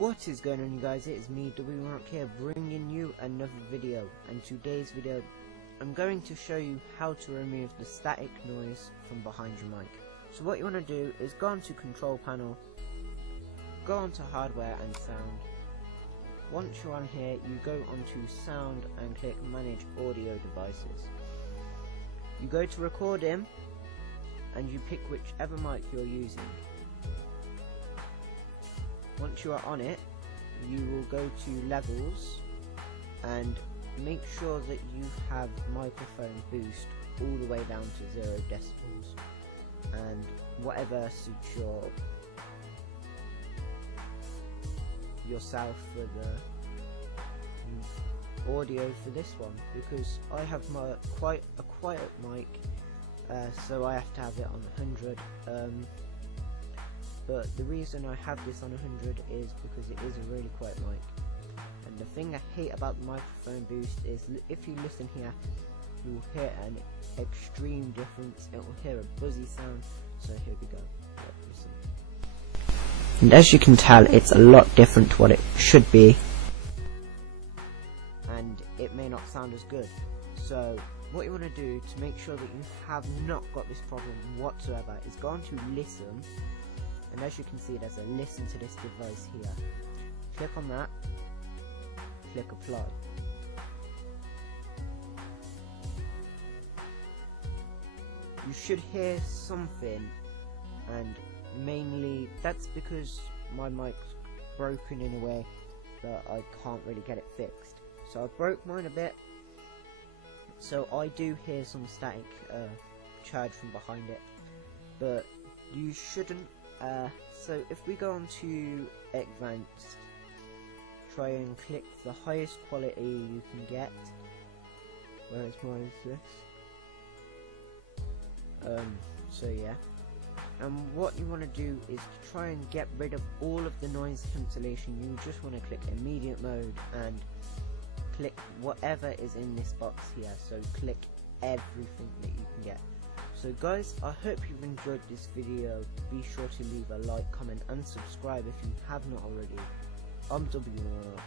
What is going on, you guys? It is me, WMark here, bringing you another video. And today's video, I'm going to show you how to remove the static noise from behind your mic. So what you want to do is go onto Control Panel, go onto Hardware and Sound. Once you're on here, you go onto Sound and click Manage Audio Devices. You go to Recording, and you pick whichever mic you're using. Once you are on it, you will go to Levels and make sure that you have microphone boost all the way down to 0 decibels and whatever suits yourself for the audio for this one, because I have quite a quiet mic, so I have to have it on 100. But the reason I have this on 100 is because it is a really quiet mic. And the thing I hate about the microphone boost is if you listen here, you'll hear an extreme difference. It will hear a buzzy sound. So here we go. Listen. And as you can tell, it's a lot different to what it should be. And it may not sound as good. So what you want to do to make sure that you have not got this problem whatsoever is go on to Listen. And as you can see, there's a listen to this device here. Click on that, click apply. You should hear something, and mainly that's because my mic's broken in a way that I can't really get it fixed. So I broke mine a bit, so I do hear some static charge from behind it, but you shouldn't. So if we go on to Advanced, try and click the highest quality you can get. Where is mine? Is this? So yeah. And what you want to do is to try and get rid of all of the noise cancellation. You just want to click immediate mode and click whatever is in this box here. So click everything that you can get. So guys, I hope you've enjoyed this video. Be sure to leave a like, comment and subscribe if you have not already. I'm WMark.